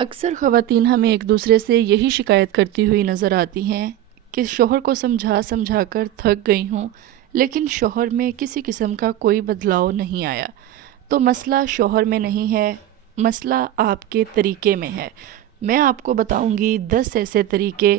اکثر خواتین ہمیں ایک دوسرے سے یہی شکایت کرتی ہوئی نظر آتی ہیں کہ شوہر کو سمجھا سمجھا کر تھک گئی ہوں، لیکن شوہر میں کسی قسم کا کوئی بدلاؤ نہیں آیا۔ تو مسئلہ شوہر میں نہیں ہے، مسئلہ آپ کے طریقے میں ہے۔ میں آپ کو بتاؤں گی 10 ایسے طریقے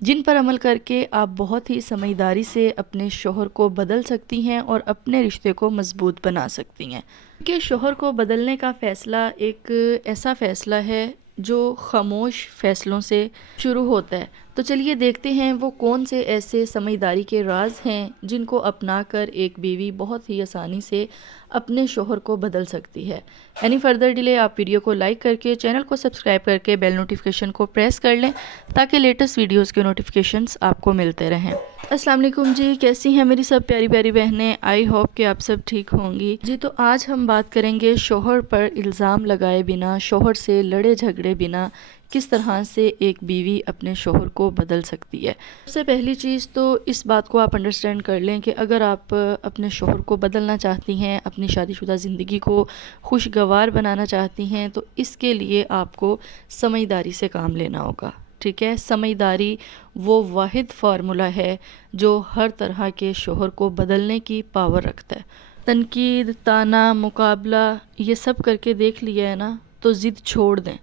جن پر عمل کر کے آپ بہت ہی سمجھداری سے اپنے شوہر کو بدل سکتی ہیں اور اپنے رشتے کو مضبوط بنا سکتی ہیں۔ کہ شوہر کو بدلنے کا فیصلہ ایک ایسا فیصلہ ہے جو خاموش فیصلوں سے شروع ہوتا ہے۔ تو چلیے دیکھتے ہیں وہ کون سے ایسے سمجھداری کے راز ہیں جن کو اپنا کر ایک بیوی بہت ہی آسانی سے اپنے شوہر کو بدل سکتی ہے۔ اینی فردر ڈیلے آپ ویڈیو کو لائک کر کے چینل کو سبسکرائب کر کے بیل نوٹیفیکیشن کو پریس کر لیں تاکہ لیٹسٹ ویڈیوز کے نوٹیفیکیشنز آپ کو ملتے رہیں۔ السلام علیکم جی، کیسی ہیں میری سب پیاری پیاری بہنیں؟ آئی ہوپ کہ آپ سب ٹھیک ہوں گی جی۔ تو آج ہم بات کریں گے شوہر پر الزام لگائے بنا، شوہر سے لڑے جھگڑے بنا کس طرح سے ایک بیوی اپنے شوہر کو بدل سکتی ہے۔ سب سے پہلی چیز تو اس بات کو آپ انڈرسٹینڈ کر لیں کہ اگر آپ اپنے شوہر کو بدلنا چاہتی ہیں، اپنی شادی شدہ زندگی کو خوشگوار بنانا چاہتی ہیں، تو اس کے لیے آپ کو سمجھداری سے کام لینا ہوگا۔ ٹھیک ہے، سمجھداری وہ واحد فارمولا ہے جو ہر طرح کے شوہر کو بدلنے کی پاور رکھتا ہے۔ تنقید، تانا، مقابلہ یہ سب کر کے دیکھ لیا ہے نا، تو ضد چھوڑ دیں،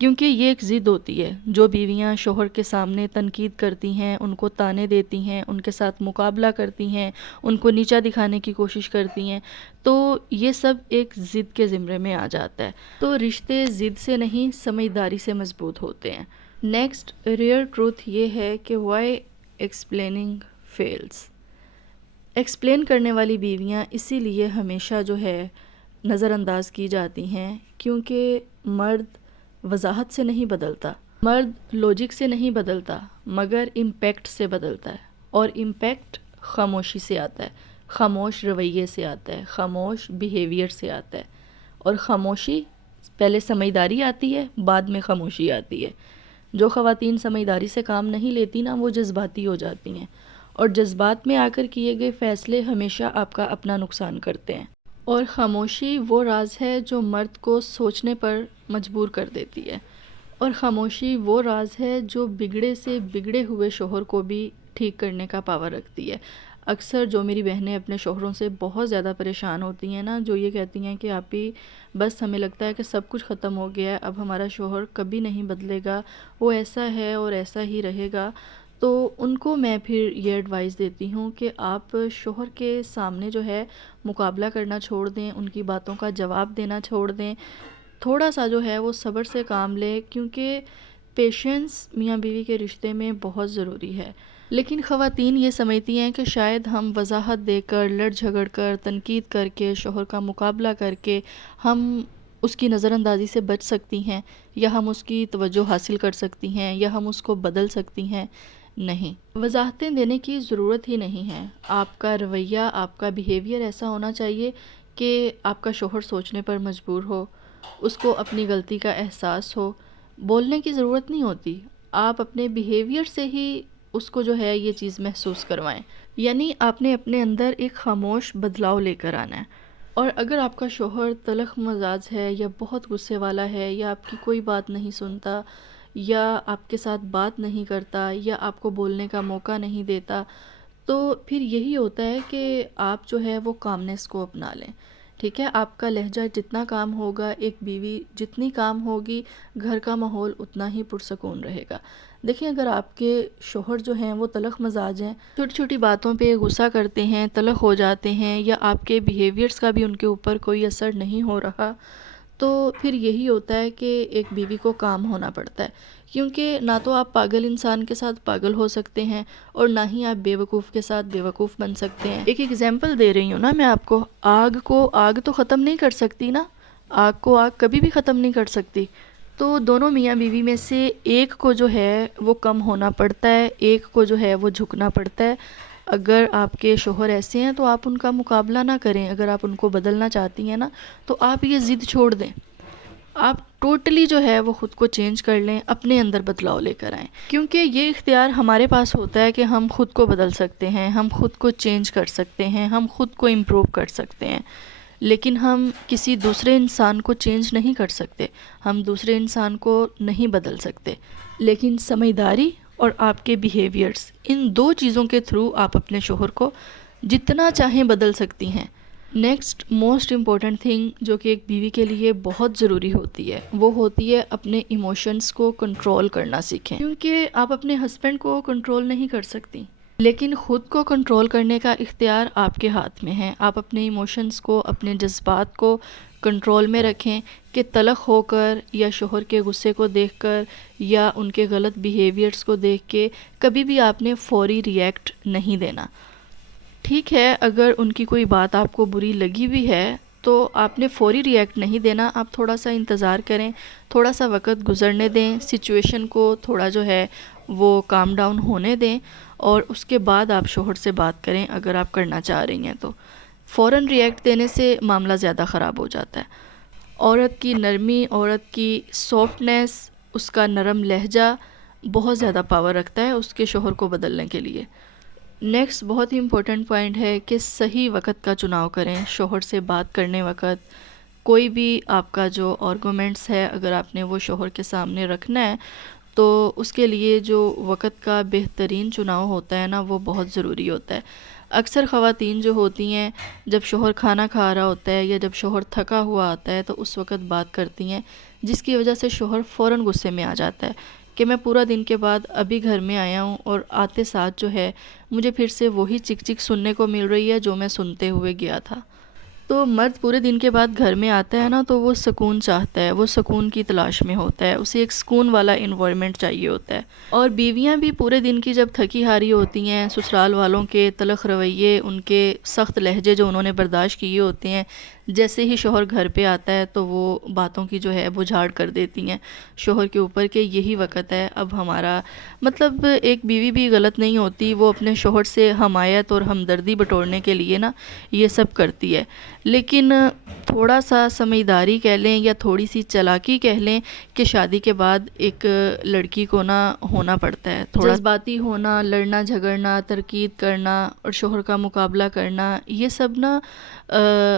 کیونکہ یہ ایک ضد ہوتی ہے۔ جو بیویاں شوہر کے سامنے تنقید کرتی ہیں، ان کو تانے دیتی ہیں، ان کے ساتھ مقابلہ کرتی ہیں، ان کو نیچا دکھانے کی کوشش کرتی ہیں، تو یہ سب ایک ضد کے زمرے میں آ جاتا ہے۔ تو رشتے ضد سے نہیں، سمجھداری سے مضبوط ہوتے ہیں۔ نیکسٹ ریئر ٹروتھ یہ ہے کہ وائی ایکسپلیننگ فیلز۔ ایکسپلین کرنے والی بیویاں اسی لیے ہمیشہ جو ہے نظر انداز کی جاتی ہیں کیونکہ مرد وضاحت سے نہیں بدلتا، مرد لوجک سے نہیں بدلتا، مگر امپیکٹ سے بدلتا ہے، اور امپیکٹ خاموشی سے آتا ہے، خاموش رویے سے آتا ہے، خاموش بیہیویئر سے آتا ہے، اور خاموشی پہلے سمجھداری آتی ہے، بعد میں خاموشی آتی ہے۔ جو خواتین سمجھداری سے کام نہیں لیتی نا، وہ جذباتی ہو جاتی ہیں، اور جذبات میں آ کر کیے گئے فیصلے ہمیشہ آپ کا اپنا نقصان کرتے ہیں۔ اور خاموشی وہ راز ہے جو مرد کو سوچنے پر مجبور کر دیتی ہے، اور خاموشی وہ راز ہے جو بگڑے سے بگڑے ہوئے شوہر کو بھی ٹھیک کرنے کا پاور رکھتی ہے۔ اکثر جو میری بہنیں اپنے شوہروں سے بہت زیادہ پریشان ہوتی ہیں نا، جو یہ کہتی ہیں کہ آپ ہی بس ہمیں لگتا ہے کہ سب کچھ ختم ہو گیا ہے، اب ہمارا شوہر کبھی نہیں بدلے گا، وہ ایسا ہے اور ایسا ہی رہے گا، تو ان کو میں پھر یہ ایڈوائز دیتی ہوں کہ آپ شوہر کے سامنے جو ہے مقابلہ کرنا چھوڑ دیں، ان کی باتوں کا جواب دینا چھوڑ دیں، تھوڑا سا جو ہے وہ صبر سے کام لے، کیونکہ پیشنس میاں بیوی کے رشتے میں بہت ضروری ہے۔ لیکن خواتین یہ سمجھتی ہیں کہ شاید ہم وضاحت دے کر، لڑ جھگڑ کر، تنقید کر کے، شوہر کا مقابلہ کر کے ہم اس کی نظر اندازی سے بچ سکتی ہیں، یا ہم اس کی توجہ حاصل کر سکتی ہیں، یا ہم اس کو بدل سکتی ہیں۔ نہیں، وضاحتیں دینے کی ضرورت ہی نہیں ہے۔ آپ کا رویہ، آپ کا بیہیویئر ایسا ہونا چاہیے کہ آپ کا شوہر سوچنے پر مجبور ہو، اس کو اپنی غلطی کا احساس ہو۔ بولنے کی ضرورت نہیں ہوتی، آپ اپنے بیہیویئر سے ہی اس کو جو ہے یہ چیز محسوس کروائیں۔ یعنی آپ نے اپنے اندر ایک خاموش بدلاؤ لے کر آنا ہے۔ اور اگر آپ کا شوہر تلخ مزاج ہے، یا بہت غصے والا ہے، یا آپ کی کوئی بات نہیں سنتا، یا آپ کے ساتھ بات نہیں کرتا، یا آپ کو بولنے کا موقع نہیں دیتا، تو پھر یہی ہوتا ہے کہ آپ جو ہے وہ کامنس کو اپنا لیں۔ ٹھیک ہے، آپ کا لہجہ جتنا کام ہوگا، ایک بیوی جتنی کام ہوگی، گھر کا ماحول اتنا ہی پرسکون رہے گا۔ دیکھیں، اگر آپ کے شوہر جو ہیں وہ تلخ مزاج ہیں، چھوٹی چھوٹی باتوں پہ غصہ کرتے ہیں، تلخ ہو جاتے ہیں، یا آپ کے بیہیویئرز کا بھی ان کے اوپر کوئی اثر نہیں ہو رہا، تو پھر یہی ہوتا ہے کہ ایک بیوی کو کام ہونا پڑتا ہے، کیونکہ نہ تو آپ پاگل انسان کے ساتھ پاگل ہو سکتے ہیں، اور نہ ہی آپ بے وقوف کے ساتھ بے وقوف بن سکتے ہیں۔ ایک ایگزامپل دے رہی ہوں نا میں آپ کو آگ تو ختم نہیں کر سکتی نا، آگ کو آگ کبھی بھی ختم نہیں کر سکتی، تو دونوں میاں بیوی میں سے ایک کو جو ہے وہ کم ہونا پڑتا ہے، ایک کو جو ہے وہ جھکنا پڑتا ہے۔ اگر آپ کے شوہر ایسے ہیں تو آپ ان کا مقابلہ نہ کریں، اگر آپ ان کو بدلنا چاہتی ہیں نا، تو آپ یہ ضد چھوڑ دیں، آپ ٹوٹلی جو ہے وہ خود کو چینج کر لیں، اپنے اندر بدلاؤ لے کر آئیں، کیونکہ یہ اختیار ہمارے پاس ہوتا ہے کہ ہم خود کو بدل سکتے ہیں، ہم خود کو چینج کر سکتے ہیں، ہم خود کو امپروو کر سکتے ہیں۔ لیکن ہم کسی دوسرے انسان کو چینج نہیں کر سکتے، ہم دوسرے انسان کو نہیں بدل سکتے، لیکن سمجھداری اور آپ کے بیہیویئرز، ان دو چیزوں کے تھرو آپ اپنے شوہر کو جتنا چاہیں بدل سکتی ہیں۔ نیکسٹ موسٹ امپورٹنٹ تھنگ جو کہ ایک بیوی کے لیے بہت ضروری ہوتی ہے، وہ ہوتی ہے اپنے ایموشنز کو کنٹرول کرنا سیکھیں، کیونکہ آپ اپنے ہسبینڈ کو کنٹرول نہیں کر سکتی، لیکن خود کو کنٹرول کرنے کا اختیار آپ کے ہاتھ میں ہے۔ آپ اپنے ایموشنز کو، اپنے جذبات کو کنٹرول میں رکھیں کہ تلخ ہو کر یا شوہر کے غصے کو دیکھ کر یا ان کے غلط بیہیویئرز کو دیکھ کے کبھی بھی آپ نے فوری ریئیکٹ نہیں دینا۔ ٹھیک ہے، اگر ان کی کوئی بات آپ کو بری لگی بھی ہے تو آپ نے فوری ریئیکٹ نہیں دینا، آپ تھوڑا سا انتظار کریں، تھوڑا سا وقت گزرنے دیں، سچویشن کو تھوڑا جو ہے وہ کام ڈاؤن ہونے دیں، اور اس کے بعد آپ شوہر سے بات کریں اگر آپ کرنا چاہ رہی ہیں تو۔ فوراً ریئیکٹ دینے سے معاملہ زیادہ خراب ہو جاتا ہے۔ عورت کی نرمی، عورت کی سافٹنیس، اس کا نرم لہجہ بہت زیادہ پاور رکھتا ہے اس کے شوہر کو بدلنے کے لیے۔ نیکسٹ بہت ہی امپورٹنٹ پوائنٹ ہے کہ صحیح وقت کا چناؤ کریں شوہر سے بات کرنے وقت۔ کوئی بھی آپ کا جو آرگومنٹس ہے اگر آپ نے وہ شوہر کے سامنے رکھنا ہے تو اس کے لیے جو وقت کا بہترین چناؤ ہوتا ہے نا، وہ بہت ضروری ہوتا ہے۔ اکثر خواتین جو ہوتی ہیں جب شوہر کھانا کھا رہا ہوتا ہے یا جب شوہر تھکا ہوا آتا ہے تو اس وقت بات کرتی ہیں، جس کی وجہ سے شوہر فوراً غصے میں آ جاتا ہے کہ میں پورا دن کے بعد ابھی گھر میں آیا ہوں اور آتے ساتھ جو ہے مجھے پھر سے وہی چک چک سننے کو مل رہی ہے جو میں سنتے ہوئے گیا تھا۔ تو مرد پورے دن کے بعد گھر میں آتا ہے نا تو وہ سکون چاہتا ہے، وہ سکون کی تلاش میں ہوتا ہے، اسے ایک سکون والا انوائرمنٹ چاہیے ہوتا ہے۔ اور بیویاں بھی پورے دن کی جب تھکی ہاری ہوتی ہیں، سسرال والوں کے تلخ رویے، ان کے سخت لہجے جو انہوں نے برداشت کیے ہوتے ہیں، جیسے ہی شوہر گھر پہ آتا ہے تو وہ باتوں کی جو ہے وہ جھاڑ کر دیتی ہیں شوہر کے اوپر کہ یہی وقت ہے اب ہمارا، مطلب ایک بیوی بھی غلط نہیں ہوتی، وہ اپنے شوہر سے حمایت اور ہمدردی بٹورنے کے لیے نا یہ سب کرتی ہے، لیکن تھوڑا سا سمجھداری کہہ لیں یا تھوڑی سی چالاکی کہہ لیں کہ شادی کے بعد ایک لڑکی کو نا ہونا پڑتا ہے، تھوڑا جذباتی ہونا، لڑنا جھگڑنا، تنقید کرنا اور شوہر کا مقابلہ کرنا، یہ سب نا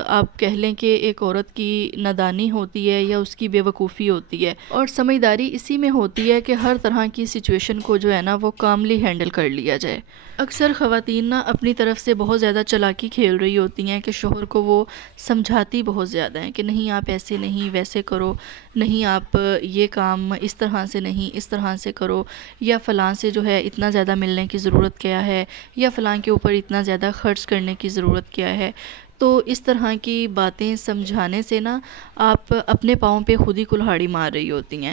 آپ کہہ لیں کہ ایک عورت کی نادانی ہوتی ہے یا اس کی بے وقوفی ہوتی ہے، اور سمجھداری اسی میں ہوتی ہے کہ ہر طرح کی سچویشن کو جو ہے نا وہ کاملی ہینڈل کر لیا جائے۔ اکثر خواتین نا اپنی طرف سے بہت زیادہ چالاکی کھیل رہی ہوتی ہیں کہ شوہر کو وہ سمجھاتی بہت زیادہ ہیں کہ نہیں آپ ایسے نہیں ویسے کرو، نہیں آپ یہ کام اس طرح سے نہیں اس طرح سے کرو، یا فلاں سے جو ہے اتنا زیادہ ملنے کی ضرورت کیا ہے، یا فلاں کے اوپر اتنا زیادہ خرچ کرنے کی ضرورت کیا ہے۔ تو اس طرح کی باتیں سمجھانے سے نا آپ اپنے پاؤں پہ خود ہی کلہاڑی مار رہی ہوتی ہیں،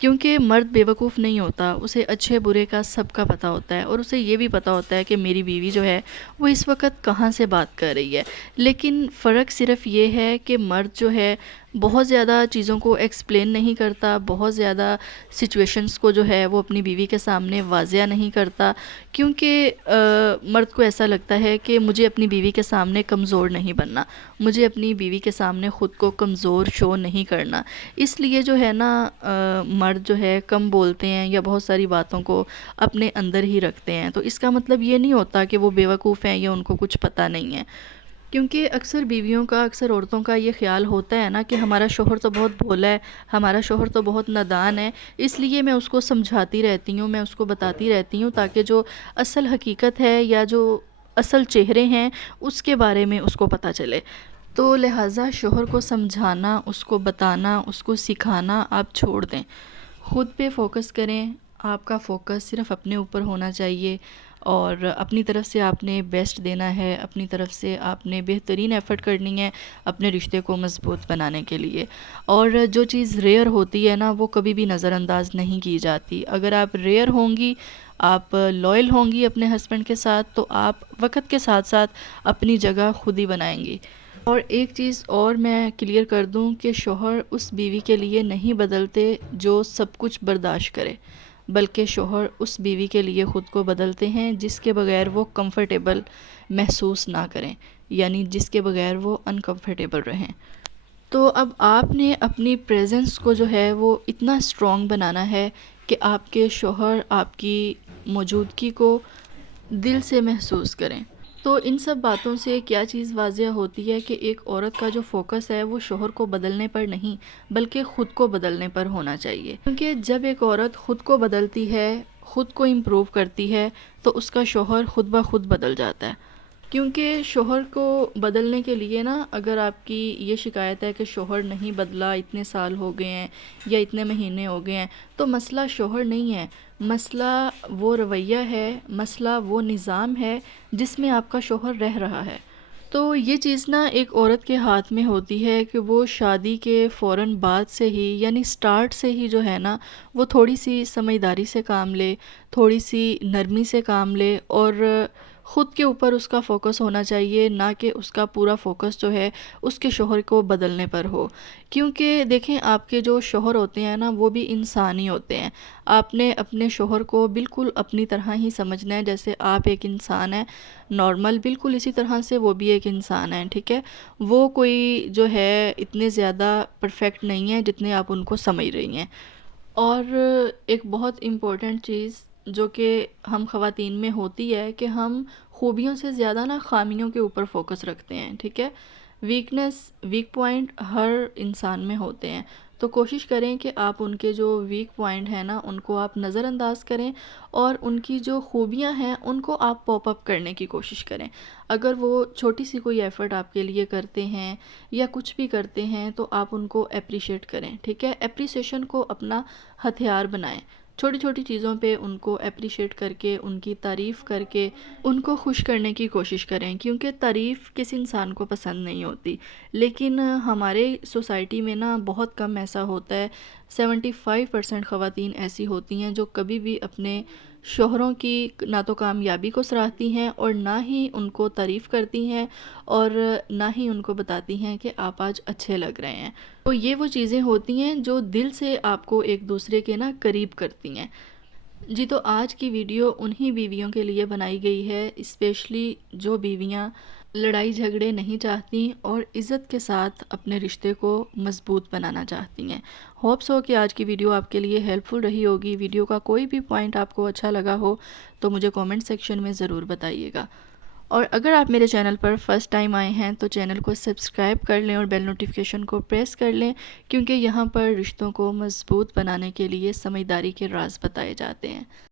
کیونکہ مرد بے وقوف نہیں ہوتا، اسے اچھے برے کا سب کا پتہ ہوتا ہے، اور اسے یہ بھی پتہ ہوتا ہے کہ میری بیوی جو ہے وہ اس وقت کہاں سے بات کر رہی ہے۔ لیکن فرق صرف یہ ہے کہ مرد جو ہے بہت زیادہ چیزوں کو ایکسپلین نہیں کرتا، بہت زیادہ سچویشنز کو جو ہے وہ اپنی بیوی کے سامنے واضح نہیں کرتا، کیونکہ مرد کو ایسا لگتا ہے کہ مجھے اپنی بیوی کے سامنے کمزور نہیں بننا، مجھے اپنی بیوی کے سامنے خود کو کمزور شو نہیں کرنا، اس لیے جو ہے نا مرد جو ہے کم بولتے ہیں یا بہت ساری باتوں کو اپنے اندر ہی رکھتے ہیں۔ تو اس کا مطلب یہ نہیں ہوتا کہ وہ بے وقوف ہیں یا ان کو کچھ پتہ نہیں ہے، کیونکہ اکثر بیویوں کا، اکثر عورتوں کا یہ خیال ہوتا ہے نا کہ ہمارا شوہر تو بہت بھولا ہے، ہمارا شوہر تو بہت نادان ہے، اس لیے میں اس کو سمجھاتی رہتی ہوں، میں اس کو بتاتی رہتی ہوں تاکہ جو اصل حقیقت ہے یا جو اصل چہرے ہیں اس کے بارے میں اس کو پتہ چلے۔ تو لہٰذا شوہر کو سمجھانا، اس کو بتانا، اس کو سکھانا آپ چھوڑ دیں، خود پہ فوکس کریں۔ آپ کا فوکس صرف اپنے اوپر ہونا چاہیے، اور اپنی طرف سے آپ نے بیسٹ دینا ہے، اپنی طرف سے آپ نے بہترین ایفرٹ کرنی ہے اپنے رشتے کو مضبوط بنانے کے لیے۔ اور جو چیز ریئر ہوتی ہے نا وہ کبھی بھی نظر انداز نہیں کی جاتی۔ اگر آپ ریئر ہوں گی، آپ لائل ہوں گی اپنے ہسبینڈ کے ساتھ، تو آپ وقت کے ساتھ ساتھ اپنی جگہ خود ہی بنائیں گی۔ اور ایک چیز اور میں کلیئر کر دوں کہ شوہر اس بیوی کے لیے نہیں بدلتے جو سب کچھ برداشت کرے، بلکہ شوہر اس بیوی کے لیے خود کو بدلتے ہیں جس کے بغیر وہ کمفرٹیبل محسوس نہ کریں، یعنی جس کے بغیر وہ انکمفرٹیبل رہیں۔ تو اب آپ نے اپنی پریزنس کو جو ہے وہ اتنا اسٹرانگ بنانا ہے کہ آپ کے شوہر آپ کی موجودگی کو دل سے محسوس کریں۔ تو ان سب باتوں سے کیا چیز واضح ہوتی ہے کہ ایک عورت کا جو فوکس ہے وہ شوہر کو بدلنے پر نہیں بلکہ خود کو بدلنے پر ہونا چاہیے، کیونکہ جب ایک عورت خود کو بدلتی ہے، خود کو امپروو کرتی ہے، تو اس کا شوہر خود بخود بدل جاتا ہے۔ کیونکہ شوہر کو بدلنے کے لیے نا، اگر آپ کی یہ شکایت ہے کہ شوہر نہیں بدلا، اتنے سال ہو گئے ہیں یا اتنے مہینے ہو گئے ہیں، تو مسئلہ شوہر نہیں ہے، مسئلہ وہ رویہ ہے، مسئلہ وہ نظام ہے جس میں آپ کا شوہر رہ رہا ہے۔ تو یہ چیز نا ایک عورت کے ہاتھ میں ہوتی ہے کہ وہ شادی کے فوراً بعد سے ہی، یعنی سٹارٹ سے ہی جو ہے نا، وہ تھوڑی سی سمجھداری سے کام لے، تھوڑی سی نرمی سے کام لے، اور خود کے اوپر اس کا فوکس ہونا چاہیے، نہ کہ اس کا پورا فوکس جو ہے اس کے شوہر کو بدلنے پر ہو۔ کیونکہ دیکھیں، آپ کے جو شوہر ہوتے ہیں نا، وہ بھی انسان ہی ہوتے ہیں۔ آپ نے اپنے شوہر کو بالکل اپنی طرح ہی سمجھنا ہے، جیسے آپ ایک انسان ہیں نارمل، بالکل اسی طرح سے وہ بھی ایک انسان ہیں، ٹھیک ہے؟ وہ کوئی جو ہے اتنے زیادہ پرفیکٹ نہیں ہے جتنے آپ ان کو سمجھ رہی ہیں۔ اور ایک بہت امپورٹنٹ چیز جو کہ ہم خواتین میں ہوتی ہے کہ ہم خوبیوں سے زیادہ نا خامیوں کے اوپر فوکس رکھتے ہیں، ٹھیک ہے؟ ویک پوائنٹ ہر انسان میں ہوتے ہیں، تو کوشش کریں کہ آپ ان کے جو ویک پوائنٹ ہیں نا، ان کو آپ نظر انداز کریں، اور ان کی جو خوبیاں ہیں ان کو آپ پاپ اپ کرنے کی کوشش کریں۔ اگر وہ چھوٹی سی کوئی ایفرٹ آپ کے لیے کرتے ہیں یا کچھ بھی کرتے ہیں، تو آپ ان کو اپریشیٹ کریں، ٹھیک ہے؟ اپریسیشن کو اپنا ہتھیار بنائیں، چھوٹی چھوٹی چیزوں پہ ان کو اپریشیٹ کر کے، ان کی تعریف کر کے ان کو خوش کرنے کی کوشش کریں، کیونکہ تعریف کسی انسان کو پسند نہیں ہوتی، لیکن ہمارے سوسائٹی میں نا بہت کم ایسا ہوتا ہے۔ 75% خواتین ایسی ہوتی ہیں جو کبھی بھی اپنے شوہروں کی نہ تو کامیابی کو سراہتی ہیں، اور نہ ہی ان کو تعریف کرتی ہیں، اور نہ ہی ان کو بتاتی ہیں کہ آپ آج اچھے لگ رہے ہیں۔ تو یہ وہ چیزیں ہوتی ہیں جو دل سے آپ کو ایک دوسرے کے نا قریب کرتی ہیں۔ جی، تو آج کی ویڈیو انہی بیویوں کے لیے بنائی گئی ہے، اسپیشلی جو بیویاں لڑائی جھگڑے نہیں چاہتی اور عزت کے ساتھ اپنے رشتے کو مضبوط بنانا چاہتی ہیں۔ ہوپس ہو کہ آج کی ویڈیو آپ کے لیے ہیلپ فل رہی ہوگی۔ ویڈیو کا کوئی بھی پوائنٹ آپ کو اچھا لگا ہو تو مجھے کومنٹ سیکشن میں ضرور بتائیے گا، اور اگر آپ میرے چینل پر فرسٹ ٹائم آئے ہیں تو چینل کو سبسکرائب کر لیں اور بیل نوٹیفیکیشن کو پریس کر لیں، کیونکہ یہاں پر رشتوں کو مضبوط بنانے کے لیے سمجھداری کے راز بتائے جاتے ہیں۔